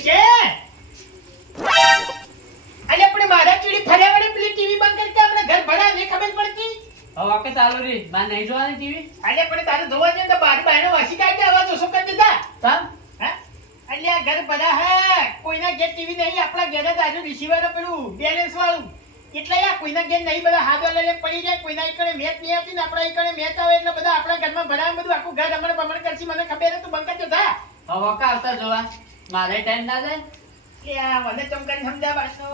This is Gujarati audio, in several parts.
છે અલે પણ મારા ચીડી ફર્યા વડે પેલી ટીવી બંધ કરકે આપણે ઘર ભરા ને ખબર પડતી હવે વાકે ચાલુ રે માર નહીં જોવાની ટીવી અલે પણ તારે જોવા જોઈએ તો બારી બાયનો વાસી કાઢે આવા જોશો કરી દીધા સામ હા અલે આ ઘર ભરા હે કોઈના ઘેર ટીવી નહીં આપણા ઘેર જ આજુ રિસીવર પેલું બેલેન્સ વાળું એટલે યા કોઈના ઘેર નહીં બધા હાથ વાલે પડી જાય કોઈના એકડે મેચ નહીં આવતી ને આપણા એકડે મેચ આવે એટલે બધા આપણા ઘરમાં ભરાય બધું આખું ઘર અમર બમણ કરશી મને ખબર હે તું બંધ કરજો થા હવે વાકે આવતા જોવા મારે ટાઈમ ના જાય કે આ મને ચમકારી સમજા બાસો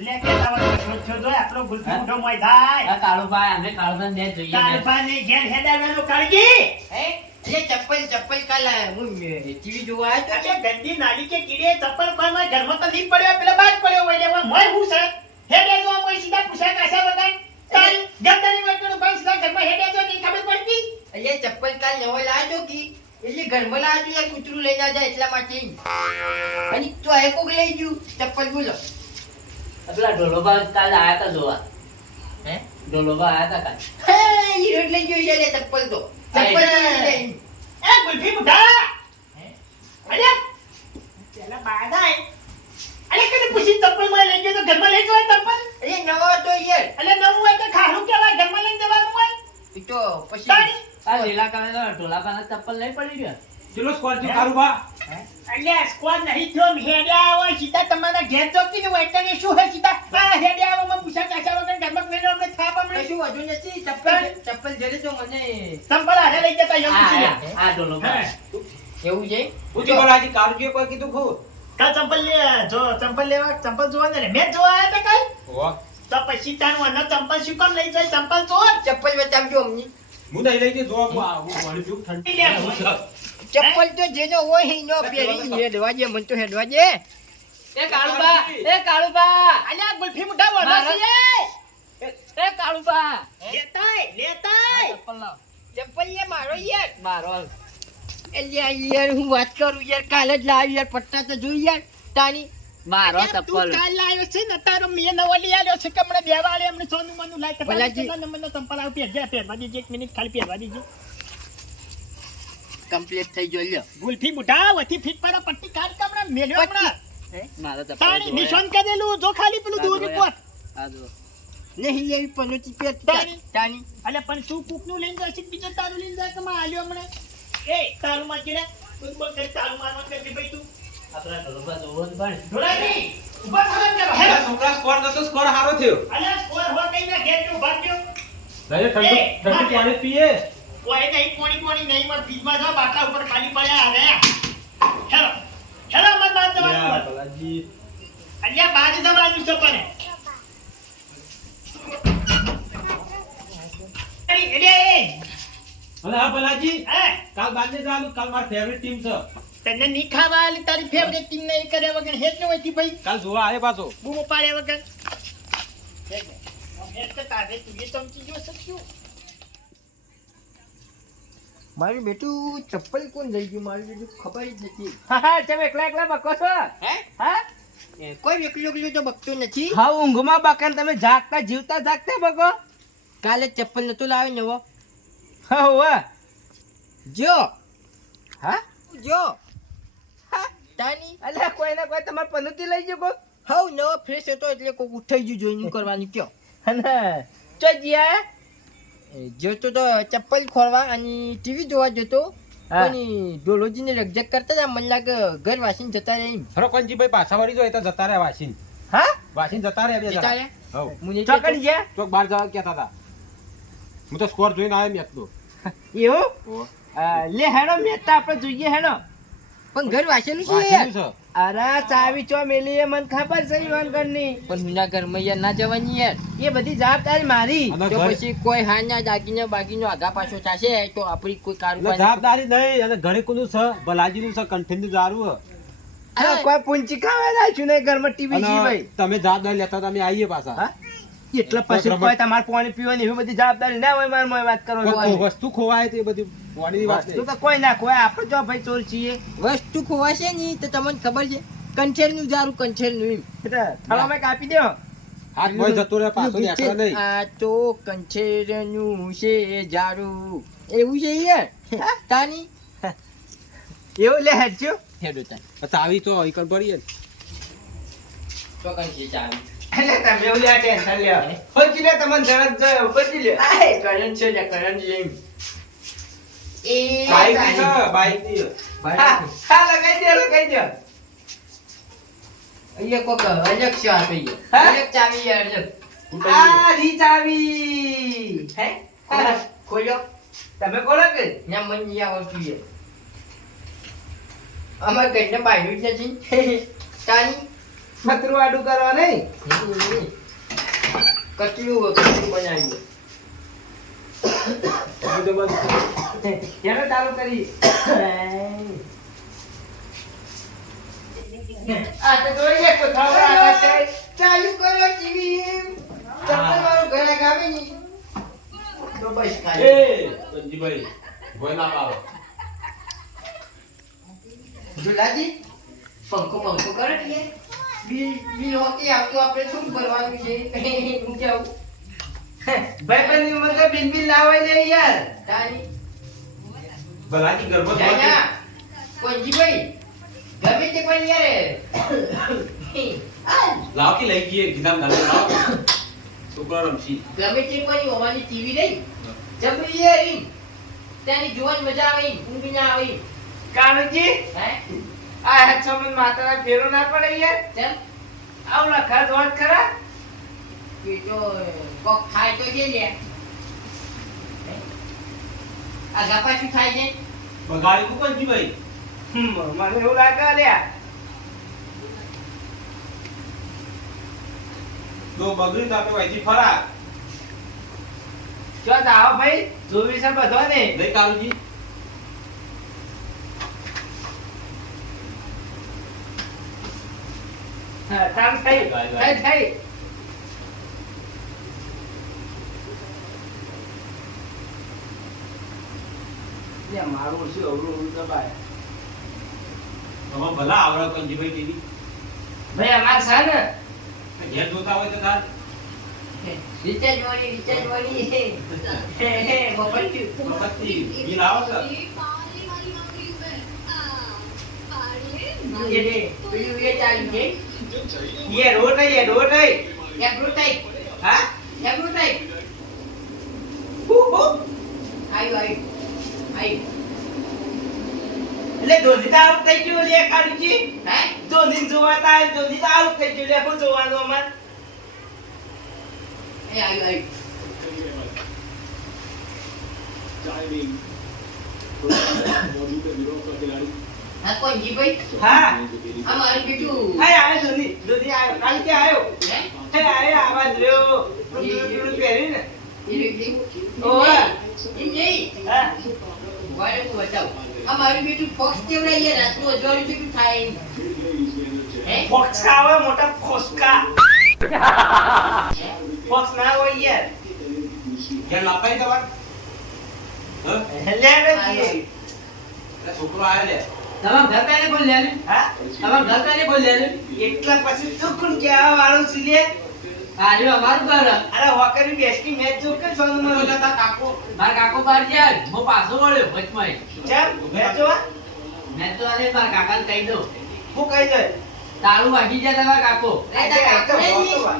લે કે લાવવાનો છો જો આપણો ગુલફી ઉઠો મોય થાય આ કાળુભાઈ અમે કાળુભાઈ ને જોઈએ કાળભાને ઘેર હેડાવાનો કાળજી હે એ ચપ્પલ કાલ હું ટીવી જોવા આવ્યો અરે ગંદી નાલી કે કીડે ચપ્પલ કોઈમાં ઘરમાં તો નહીં પડ્યો પેલા બાદ પડ્યો હોય એટલે મોય હું છે હેડે જો કોઈ સીધા પૂછા કાસા વગાઈ તારી ગંદની વટનો ભાઈ સીધા ઘરમાં હેડે જો નહીં ખબર પડતી એ ચપ્પલ કાલ નવો લાવ્યો કે એટલે ઘરમાં લાવ્યો યાર કૂતરું લઈ ના જાય એટલા માટે અને તો આ કોક લઈ ગયું ચપ્પલ બોલો પેલા ઢોલોબા કાલ આયા તા જોવા હે ઢોલોબા આયા તા કાલ હે ઈ રોડ લઈ ગયો છે ચપ્પલ તો ચપ્પલ લઈ એ ગુલફી બુઢા હે અરે પેલા બાદાય અરે કને પૂછી ચપ્પલ માં લઈ ગયો તો ઘરમાં લઈ જવાય ચપ્પલ એ નવો તો યાર એટલે નવું હોય તો ખારું કેવાય ઘરમાં લઈને જવાનું હોય ઈ તો પછી તારી આ લીલા કલર ઢોલાબાના ચપ્પલ નહીં પડી ગયા ચલો સ્કોર થી કારુબા અલ્યા સ્કોર નહીં થયો હેડ્યા આવો સીધા તમારા ઘેર ચોકી ને હોય તને શું હે સીધા આ હેડ્યા આવો માં પૂછા કાચા વગર ઘરમાં મેનો આપણે થાપ હમણે કશું વધુ નથી ચપ્પલ જરે તો મને ચંપલ હારે લઈ જતા એમ પૂછી લે આ ઢોલોબા કેવું છે ઉતી બરાજી કારુજીએ કોઈ કીધું ખો કા ચંપલ લે જો ચંપલ લેવા ચંપલ જોવા ને મેં જોવા આવ્યા તા કઈ ઓ તો પછી તારું અન ચંપલ શું કામ લઈ જાય ચંપલ ચોર ચપ્પલ બતાવજો અમને હું નહીં લઈ જઈ જો મારી ભૂખ ઠંડી લે ચપ્પલ તો જેનો હોય એનો પહેરી હેડવા દે મને તો હેડવા દે એ કાળુબા અલ્યા ગુલ્ફી મુઢા વળા છે એ કાળુબા લેતાય લેતાય ચપ્પલ લાવ ચપ્પલ લે મારો યાર મારો અલ્યા યાર હું વાત કરું યાર કાલ જ લાવી યાર પટ્ટા તો જોઈ યાર તાની મારો તું ચપ્પલ કાલ લાવ્યો છે ને તારો મેં નવો લઈ આવ્યો છે કે હમણાં દેવાળે હમણાં સોનું મનું લાઈ ભલાજી. મને ચંપલ આવ પહેરવા દીજે 1 મિનિટ ખાલી પહેરવા દીજે કમ્પ્લીટ થઈ ગયો લ્યો ગુલ્ફી મુઢા વથી ફીટ પર પટ્ટી કાઢ કે હમણાં મેલ્યો હમણાં મારો ચપ્પલ તાણી નિશાન કરેલું જો ખાલી પેલું દૂર પોત આ જો નહીં એવી પનોતી પેટ તાની. તાની અલે પણ તું કુકનું લઈને જશે બીજો તારું લઈને જાય કે માં આલ્યો હમણાં એ તારું માં ચીડે તું બોલ કે તારું મારવા કે ભાઈ તું આપણા ઢોલોબા જોવો જ પણ ઢોળાની ઉભા થવા કે હેલા હેલો છોકરા સ્કોર નતો સ્કોર હારો થયો અલે સ્કોર હો કઈ ના ઘેર તું ભાગ્યો લઈ ઠંડુ ઠંડુ પાણી પીએ કોઈ નહીં પાણી નહીં પણ ફ્રીજમાં જાવ બાટલા ઉપર ખાલી પડ્યા હવે હેલો હેલો મત બાદ જવાનું બલાજી અલ્યા બાર જવાનું છે પણ અરે એલે અને આ બલાજી હે કાલ બાજે જવાનું કાલ મારી ફેવરિટ ટીમ છે તને ની ખાવા આલી તારી ફેવરેટ ટીમ નહીં કરે વગર હેડ ન હોતી ભાઈ કાલ જોવા આવે પાછો બૂમો પાડ્યા વગર હેડ કે તારે તું એ ચમચી જો સક્યું મારું બેટું ચપ્પલ કોણ લઈ ગયું મારું બેટું ખબર જ નથી હા તમે એકલા બકો છો હે હા કોઈ એકલું તો બકતો નથી હા ઊંઘમાં બકાન તમે જાગતા જાગતા બકો કાલે ચપ્પલ નતો લાવ્યો નવો હા વાહ જો હા જો હા તાની અલ્યા કોઈ ના કોઈ તમારે પનોતી લઈ જકો હવ નવો ફ્રેશ હતો એટલે કોક ઉઠાઈ ગયું જોઈને કરવાનું કયો અને ચો જીયા જોતો તો ચપ્પલ ખોરવા અને ટીવી જોવા જતો હા. અને ડોલોજીને રકઝક કરતા હતા મને લાગે ઘર વાસીને જતા રહી હરકોનજી ભાઈ પાછા વળી જો એ તો જતા રહ્યા વાસીન હા વાસીન જતા રહ્યા બે જતા જણા રહ્યા હવ મુને ચોકડી ગયા ચોક બહાર જવા કહેતા હતા હું તો સ્કોર જોઈને આવ્યો મેચ નો એવું લે હેડો મેચ તો આપણે જોઈએ હેડો પણ ઘર વાસેલું છે વાસીનું યાર છે અરે ચાવી ચો મેલી એ મને ખબર છે ઈવાન ઘરની પણ હુના ઘરમાં યાર ના જવાની યાર એ બધી જવાબદારી મારી અને તો ઘર- પછી કોઈ હાના દાગીને બાગીનો આગા પાછો થશે તો આપણી કોઈ એટલે કારોબાર જવાબદારી નહીં અને ઘરે કોનું છે બલાજીનું છે કંઠીનું દારૂ અરે કોઈ પૂંચી ખાવા રાખ્યું નહીં ઘરમાં ટીવી જી અને ભાઈ તમે જવાબદારી લેતા તમે આવીએ પાછા હા એટલે પછી કોઈ તમારે પાણી પીવાની એવી બધી જવાબદારી ના હોય મારે વાત કરો કોઈ વસ્તુ ખોવાય તો એ બધી વાણીની વાત વસ્તુ નહીં. તો કોઈ ના ખોવાય આપણે જો ભાઈ ચોર છીએ વસ્તુ ખોવાશે નહીં તો તમને ખબર છે કંઠેરનું જારું કંઠેરનું એમ એટલે થળામાં કાપી દો હાથ ભોય જતો રહે પાછો નીકળે નહીં આ તો કંઠેરનું છે જારું એવું છે યાર તાની એવું લે હેડજો હેડો તાન આ ચાવી તો ઈકણ પડીએ ને. તો કઈ છે ચાવી એટલે તમે એવું લ્યા ટેન્શન લ્યો. ખોજી લે તમને જરત જાય ખોજી લે. આય કરંટ છે ને કરંટ જેમ એ બાઈક ની છે, બાઈક ની. હા હા લગાઈ દો. અહીંયા કોક અલગ છે આ તો હા? અલગ ચાવી અલગ આ રી ચાવી. હે હા. ખોલ્યો તમે કોલો કે ના મન ની આવતું છે અમાર ઘરને બાયનું જ નથી તાની ફતરું આડું કરવા નહીં. કચરું બનાવ્યું બધું બંધ. ચાલો ચાલુ કરી. આ તો જોઈએ કોથળા આ તો ચાલુ કરો ટીવી ચપ્પલ મારું ઘરે ગાવી ની તો બસ એ ખાલી સંજીભાઈ ભોય ના પાડો. જોલાજી પંખો કરો કે બિલ હોતી આવતું આપણે શું કરવાનું છે હું જાઉં ભાઈબંધની ઉંમરે બિલ લાવે ને યાર. તાની ભલાકી ગરબો જાના કોંજીભાઈ ગમે તે પણ યાર લાવ કે લઈ ગઈએ ગીધામ ગાલે લાવ. છોકરા રમશી. ગમે તે પણ હોવાની ટીવી નહીં જબરી યારી ત્યાંની જોવાની મજા આવે ઊંઘ ના આવે કાનુજી હે આ હાથ સમન માતાના ફેરો ના પડે યાર. તેમ આવું લખા દોડ ખરા. કે તો કોક ખાય તો છે લે આ ગપા શું થાય છે બગાડી કો સંજીભાઈ. મને એવું લાગે લ્યા. તો બગડી તો આપણે વાયથી ફરા. જો આવો ભાઈ જોવી છે બધો ને. નહીં કાલુજી. હા તામ થઈ થઈ. લે મારું શું અવરું દબાય. તમે ભલા આવડે સંજીભાઈ ટીવી. ભાઈ અમાર છે ને ઘેર જોતા હોય તો તાર રિચાર્જ વાળી મફત મફતથી બિલ આવે છે. પેલું એ ચાલુ છે ये रोड है એબ્રોટાઈ हाँ એબ્રોટાઈ આયુ એટલે ધોની તો આવું થઈ ગયું લે કાઢી હે ધોની જોવાતા આવે ધોની તો આવું થઈ ગયું લે શું જોવાનું અમાર એ આયુ હા કોંજી ભાઈ હા આ મારું બેટું હા આવે ધોની આવ્યો કાલ કે આવ્યો હે હે આયો આવાજ રહ્યો પેલું પહેરી ને ઓવા એમ નહીં હા વારે તું બતાવ આ મારું બેટું ફોક્સ કેવડા યાર રાતનું અજવાળું જેટલું થાય એમ. હે ફોક્સકા આવે મોટા ફોક્સકા ફોક્સ ના હોય યાર ઘેર લાપાઈ તમાર. લે રે છોકરો આવે લે. તમારા ઘર કાને બોલ લે હા તમારા ઘર કાને બોલ લે એટલા પછી તું કોણ કેવા વાળું છે લે આજો અમારું ઘર અરે હોકરી બેસકી મેચ જો કે સોનું માં બોલતા કાકો. મારા કાકો બહાર ગયા હું પાછો વળ્યો વચમાં ચાલ મેચ જો મેં તો આને મારા કાકાને કહી દઉં હું કહી દે તાળું વાગી જાય તમારા કાકો ઓવા.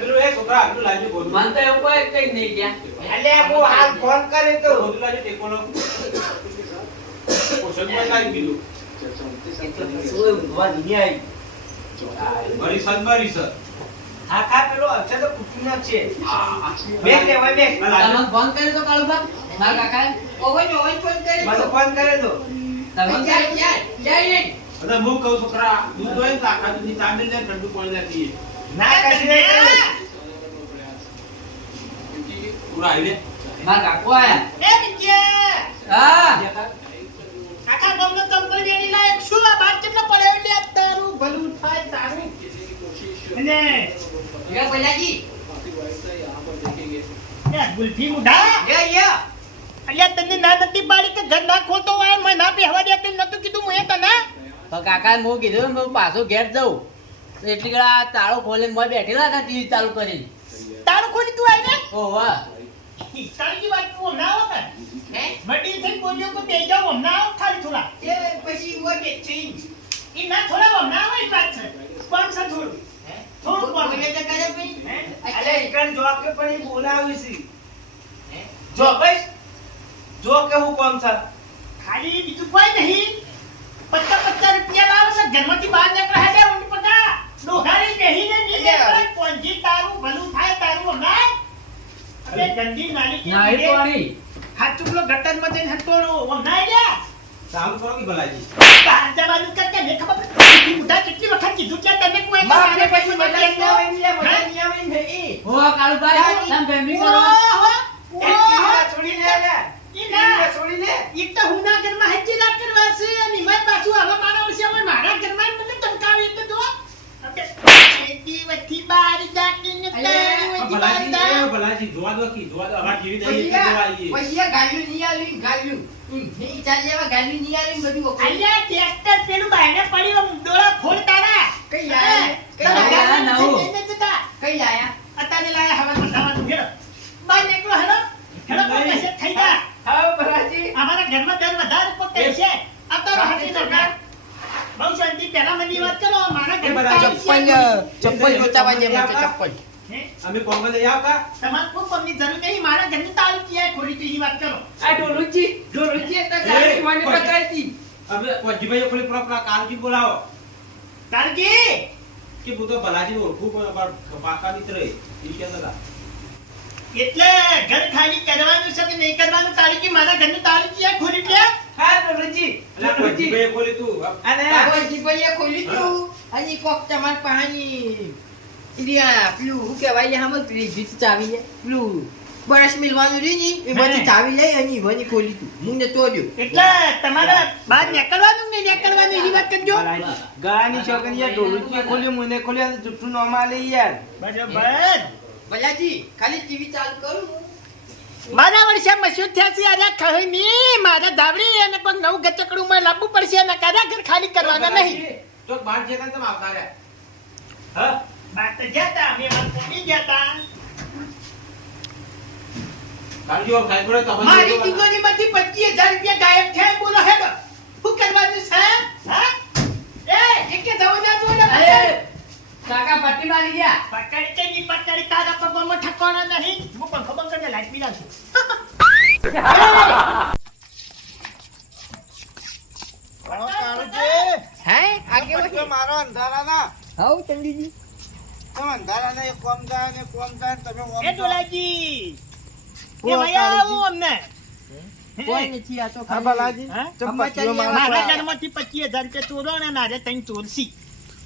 પેલું એ છોકરા આટલું લાજુ બોલું. મને તો એવું કોઈ કઈ નહીં ગયા અલે હું હાલ ફોન કરે તો રોજ લાજુ ટેકોનો. પોષણમાં લાગી ગયું. મારી સનબારી સર. હા ખા પેલો અક્ષર તો કુટુંબ નો છે આ બેગ લે ભાઈ બેગ તમે ફોન કર્યો તો કાળુબા મારા કાકા ઓવન ફોન મને ફોન કરે તો તમે અને હું કહું છોકરા દૂધ હોય ને તો આખા દૂધની ચા મેલ દે, ઠંડુ પાણી ના પીએ. ના કશું નહીં કરું. પૂરા આવીને. મારા કાકો આયા એ વિજય હા કાકા ગમનો ચંપલ વેણી લાય શું આ બાર કેટલા પડ્યો લે તારું ભલું થાય તારું અને એ પલાજી એ ગુલ્ફી મુઢા અલ્યા તને ના નથી પાડી કે ઘર ના ખોલતો હોય મેં ના બેહવા દે તેમ નતું કીધું હું એ તને તો કાકા હું કીધું હું પાછો ઘેર જઉં એટલી ઘડા આ તાળો ખોલીને મોય બેઠેલા હતા ટીવી ચાલુ કરીને તારું ખોલી તું આઈને ઓહો તારી વાત તું ના હોત હે વડીલ થઈને બોલ્યો કે બે જાવ હમણાં આવો ખાલી થોડા એ પછી હું બેઠી ઈ ના થોડા હમણાં આવો ઈ વાત છે કોણ છે થોડું હે થોડું કોણ બોલે તો કરે ભાઈ હે અલે ઈકણ જો કે પણ ઈ બોલાવી છે હે જો ભાઈ જો કે હું કોમ છે ખાલી બીજું કોઈ નહીં 50 રૂપિયા લાવો છે ઘરમાંથી બહાર નીકળે હે ઊંટ પટા ડોહારી બેહીને નીચે પડે પોંજી તારું ભલું થાય તારું હમણાં અબે ગંદી નાલી કે નાઈ પાણી હાથ ચૂકલો ગટરમાં જઈને હટોડો હમણાં લ્યા ચાલુ કરો કે ભલાજી બહાર જવાનું કર કે ને ખબર પડી મુઢા કેટલી વખત કીધું કે તને કોઈ મારે પછી મજા મજા નહીં આવે એટલે મજા નહીં આવે ને એ હો કાળુભાઈ તમે ફેમિલી કરો ઓહો છોડી દે લે છોડી દે ઈ તો હુના ઘરમાં હજી ના કરવા છે અને મેં પાછું હવે મારા વર્ષે હવે મારા ઘરમાં મને ધમકાવી તો દો અબે એકી વથી બાર જાતીને તારી વથી બાર જા ભલાજી જોવા દો કે જોવા દો અમાર જીવી દઈએ પછી જોવા આવીએ પછી ગાલ્યું નહીં આલ્યું ગાલ્યું એ ચાલ લેવા ગાલ્યું નહીં આલ્યું બધું ઓકે અલ્યા ટ્રેક્ટર પેલું બાયને પડ્યું ડોળા ફોડ તારા કઈ લાયા? કઈ તારા લાયા? ઘરમાં નવું. જઈને જતા. કઈ લાયા અત્યારે લાયા હવે બધાવાનું હેડો બાર નીકળો હેડો હેડો કોઈ કશે થઈ જા હા ભલાજી અમારા ઘરમાં દર વધારે પોતે છે આ તો હાથી સરકાર બહુ શાંતિ પહેલા મને વાત કરો મારા ઘરમાં ચપ્પલ જોતા વાજે મને ચપ્પલ હે? અમે કોંગ્રેસ લઈ આવતા તમારે કોઈ કોમની જરૂર નહીં મારા ઘરની તાળી ક્યાંય ખોલી તીની વાત કરો આ ઢોલુજી એક તારી મને બતાવી અમે પંજીભાઈ ખોલી પ્રોપર કાલજી બોલાવો તારજી કે હું તો ભલાજી ઓળખું પણ અમાર પાકા મિત્ર એ કહેતા હતા એટલે ઘર ખાલી કરવાનું છે કે નહીં કરવાનું તાળી મારા ઘરની તાળી ક્યાંય ખોલી દે હા ઢોલુજી એટલે પંજીભાઈ ખોલી તું અને જીપૈયા ખોલી તું અને કોક તમાર પાણી ઇન્ડિયા પેલું હું કહેવાય હમ પેલી જીત ચાવી લે પેલું બરસ મિલવાનું રહ્યું ની એ બધી ચાવી લઈ અને ઈવની ખોલી તું હું ને તોડ્યો એટલે તમારે બહાર નીકળવાનું કે નહીં નીકળવાનું એની વાત કરજો ગળાની છોકરી યાર ઢોલુજી ખોલ્યું મને ખોલ્યું જુઠ્ઠું નો માલે યાર બરાબર ભલાજી ખાલી ટીવી ચાલુ કરું મારા વર્ષે મશહૂર થયા છે અરે કહે ની મારા ધાવડી અને પણ નવું ગચકડું માં લાવવું પડશે અને કારા ઘર ખાલી કરવાના નહીં તો બાર જે તમે આવતા રહ્યા હા બાત તો જતા અમે વાત કરી જતા કાલજી ઓર ખાઈ પડે તમને મારી તિજોરી માંથી 25,000 રૂપિયા ગાયબ થયા બોલો હેડો શું કરવાનું છે હા એ એકે દવડા કાકા પટ્ટી મારી ગયા પકડી કે ની પકડી તારા પગમાં ઠકવાનો નહીં હું પંખો બંધ કરીને લાઈટ પી નાખું હે આગે વચ્ચે મારો અંધારાના હાઉ ચંદીજી તો અંધારાના એક કોમ જાય ને કોમ જાય ને તમે ઓમ એ ડોલાજી એ બોલો, ભૈયા કાળુજી. આવું અમને કોઈ નથી આ તો હા ભલાજી હા? ચંપતીઓ મારા મારા ઘરમાંથી 25,000 રૂપિયા ચોરો અને નારે તઈ ચોરસી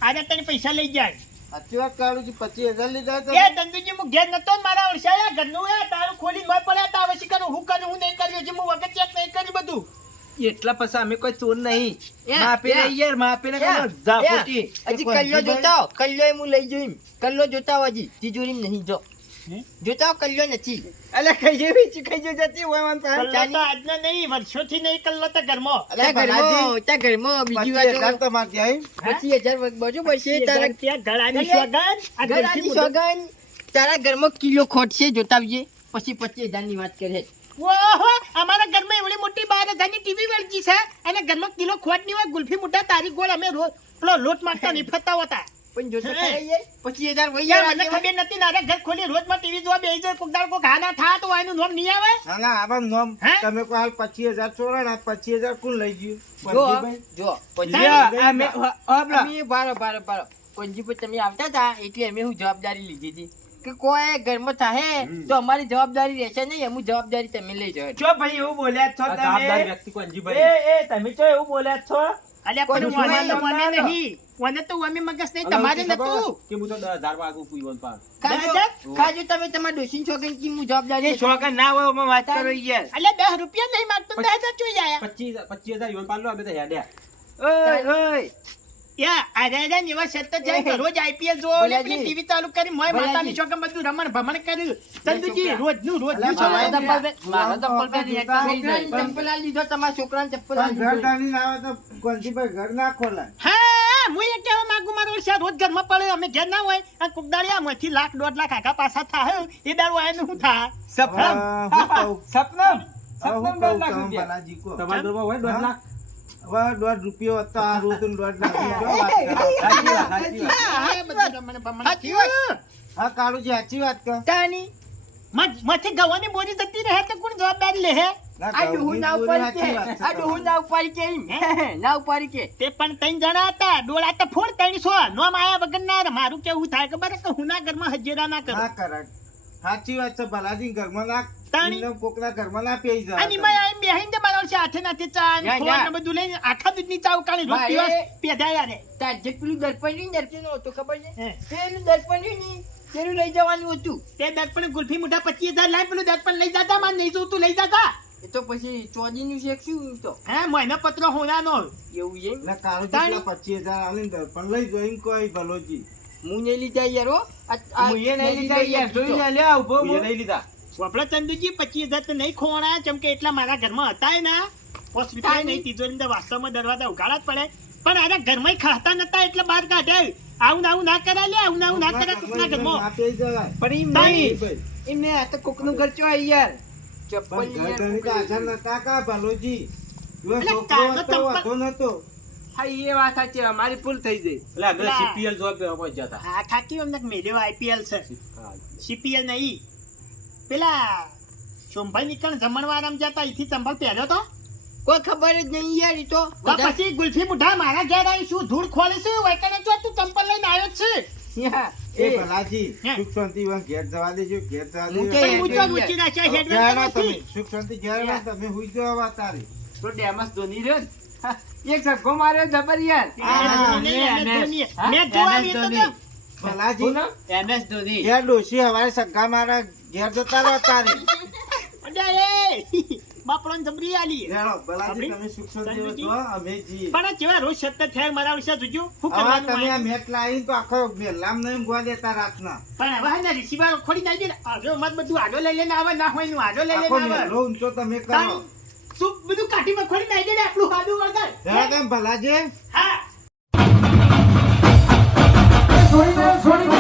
આજે તને પૈસા લઈ જાય સાચી વાત કાળુજી 25,000 લીધા તો એ ધંધુજી હું ઘેર નતો ને મારા ઓળશાયા ઘરનું એ તારું ખોલી ન પડ્યા તા હવે શી કરું હું કરું હું નહીં કર્યું છે હું વગર ચેક નહીં કર્યું બધું એટલા પછી અમે કોઈ ચોર નહીં એ, માપીને એ, યાર માપીને એ, કરો ઝાપોટી. હજી કલ્લો જોતા હો, કલ્લો હું લઈ જોઈમ કલ્લો જોતા હો હજી તિજોરીમાં નહીં જો જોતા હો, કલ્લો નથી અલે કઈ જેવી કઈ જે જતી હોય મન પાસે કલ્લો તો આજનો નહીં વર્ષોથી નહીં કલ્લો તો ઘરમાં ત્યાં ઘરમાં બીજી વાત 25,000 તમારથી આવી 25,000 બરોબર છે તારા ત્યાં ગળાની સોગંદ, આ ઘરની ઘરથી સોગંદ તારા ઘરમાં કિલો ખોટ છે જોતા આવજે પછી 25,000 ની વાત કરે ઓહો અમારા ઘરમાં એવડી મોટી 12,000 ની ટીવી વળગી છે અને ઘરમાં કિલો ખોટ ની હોય ગુલ્ફી મોટા તારી ગોળ અમે રોજ પેલો લોટ મારતા નહીં ફરતા હોતા પણ જોતા ખરા યાર 25,000 વહી યાર મને જાય ખબર નથી નારે ઘર ખોલી રોજ માં ટીવી જોવા બેસી જાય કોક દાડો કોક હાના થા તો એનું નામ નહીં આવે ના ના આવા નોમ હે? તમે કોઈ હાલ 25,000 ચોરાણા 25,000 કોણ લઈ ગયું જો પંજીભાઈ? જો લ્યા, અમે અમે બારો કોંજી પર તમે આવતા હતા એટલે અમે હું જવાબદારી લીધી હતી કે કોઈ ઘરમાં થાય તો અમારી જવાબદારી રહેશે નહીં અમુક જવાબદારી તમે લઈ જાઓ ચો ભાઈ એવું બોલ્યા છો આ જવાબદાર તમે વ્યક્તિ પંજીભાઈ એ તમે ચો એવું બોલ્યા છો અલ્યા કોઈ પણ જોવાય મને તો ના, મને ના. નહીં મને તો અમે મગજ નહીં અલા, તમારે ખબર નતું કે હું તો 10,000 વાગુ પીવન પાન ખાજો તમે તમારા ડોશીન છોકરીને કી હું જવાબદારી એ લેશો? છોકરા ના હોય અમે વાત કરો યાર અલ્યા 10 રૂપિયા નહીં માંગતો 10,000 ચોઈ આયા 25,000 યુવાન પાન લો અમે તો હેડ્યા ઓય ઓય યા અરે અરે નિવા સતત જાય તો રોજ આઈપીએલ જોવો ને ભલાજી. પેલી ટીવી ચાલુ કરી મોય ભલાજી. માતાની છોકરા બધું રમણ ભમણ કર્યું ચંદુજી રોજનું અલા, સવારે મારો ચપ્પલ પહેરી છોકરાને ચપ્પલ આ લીધો તમારા છોકરાને ચપ્પલ આ પણ લીધો. ઘર ટાણી ના આવે તો કોંજીભાઈ ઘર ના ખોલાય હા હું એ કહેવા માંગુ મારો ઓળશા રોજ ઘરમાં પડે અમે ઘેર ના હોય અને કોક દાડી આમાંથી લાખ 1.5 લાખ આખા પાછા થાય એ દાડો આયને શું થાય સપનમ હા. સપનમ હવે હું કહું તમે ભલાજી કહો. તમારા જોડમાં હોય 2 લાખ? હવે 1.5 રૂપિયો હતો આ રોતું 1.5 લાખની જો વાત કરો. સાચી વાત, સાચી વાત. હા, એ બધું તમને બમણા થયું. હા કાળુજી સાચી વાત કહો. તાની માથે ગવાની બોરી જતી રહે તો કોણ જવાબદારી લે હે? ના, આ ડોહું ના ગૌરી ઉપર કે સાચી વાત છે આ ડોહું ના ઉપર કે ના ઉપર કે તે પણ 3 જણા હતા, ડોળા તો ફોડ 300. નોમ આયા વગર ના મારું કેવું થાય ખબર કે હુના ઘરમાં હજેરા ના કરો. ના કરાય. સાચી વાત છે ભલાજી ઘરમાં ના તાણી. એમને કોકના ઘરમાં ના પેઈ જાય. અને મેં આઈને બેહીને બનાવશે હાથે નાથે ચા ને યા, ખોળ યા. ને બધું લઈને આખા દૂધની ચા ઉકાળી રોજ ભાઈ, પીવા પેધાયા રે. તાર જે પેલું દર્પણ ની દર્પણ નો હતો ખબર છે હે. પેલું દર્પણ ની પેલું લઈ જવાનું હતું તે દર્પણ ગુલ્ફી મુઠા 25,000 લાય પેલું દર્પણ લઈ જતા માં નહીં જોતું લઈ જતા. એ તો પછી ચોજી નું શેક શું તો હે મહિનો પત્રો હોનાનો. એવું છે એટલે કાળુજી તાણી. પેલા 25,000 આલીને દર્પણ લઈ જો એમ કોઈ ભલોજી. હું નહીં લીધા યાર હો હું એ નહીં લીધા યાર, જોઈ લે, લે આ ઊભો બીજે હું. નહીં લીધા. વપડા ચંદુજી 25,000 તો નહીં ખોવાના કેમ કે એટલા મારા ઘરમાં હતા ને હોસ્પિટલ નહીં તિજોરી અંદર વાસ્તવમાં દરવાજા ઉગાડા જ પડે પણ આના ઘરમાં ખાતા નતા એટલે બહાર કાઢ્યા. આવું ને આવું ના કરાય લે, આવું ને આવું ના કરાય કોકના ઘરમાં. ના પેઈ જવાય. પણ એમ તાણી. નહીં ભાઈ. એમને આ તો કોકનું ઘર ચો યાર ચપ્પલ પણ યાર ઘર ઘરની તો હાજર નતા કા ભલોજી. જો એટલે છોકરો કાળનો હતો, ચંપલ. વાંધો નતો. હા એ વાત સાચી અમારી ભૂલ થઈ ગઈ એટલે આગળ પેલા- CPL જોબ પર પહોંચ્યા હતા. હા ખાકી અમને મેળ્યો IPL છે હા. CPL નહીં. પેલા સોમભાઈ નીકળ જમણવારામ જતા અહીંથી ચંપલ પહેર્યો તો કોઈ ખબર જ નહીં યાર ઈ તો તો પછી ગુલ્ફી મુઠા મારા ઘેર આવી શું ધૂળ ખોલે છે વૈકણે જો તું ચંપલ લઈને આવ્યો જ છે. યા, એ એ ભલાજી હે. સુખ શાંતિ વાં ઘેર જવા દેજો, ઘેર જવા હું દેજો. કે પણ હું તો ઊંચી રાખ્યા હવે હેડવેર ઘેર આવો નથી. તમે. સુખ શાંતિ ઘેર આવો, તમે હુઈ જાઓ હવે તારે. તો ડેમસ ધોની રહ્યો ને. હા, એક સગ્ગો માર્યો જબર યાર હા, મેં જોવા આવ્યો તો જો. ભલાજી MS ધોની ઘેર ડોશી હવારે સગ્ગા મારા ઘેર જતા રહો તારે. અલ્યા એ બાપડો ને જબરી આલી. હેલો, ભલાજી આપણી? તમે સુખ શાંતિ સંજુજી? રહો, અમે જઈએ. પણ આ જેવા રોજ 70 થયા મારા વિશે જોજો શું હવે કરવાનું તમે આ હોય? મેટ લાવીને તો આખો મેલામ નહીં ઊંઘવા દેતા રાતના. પણ હવે હે ને રિસીવર ખોલી નાખી ને આગળ મત બધું આગળ લઈ લઈને આવે ના હોય નું આગળ લઈ આખો લઈને આવે. મેલો ઊંચો તમે કરો. તાણી, તું બધું કાઢીમાં ખોલી નાખી દે ને આપણું હાદું વગર. હેલો, કેમ ભલાજી? હા છોડી દે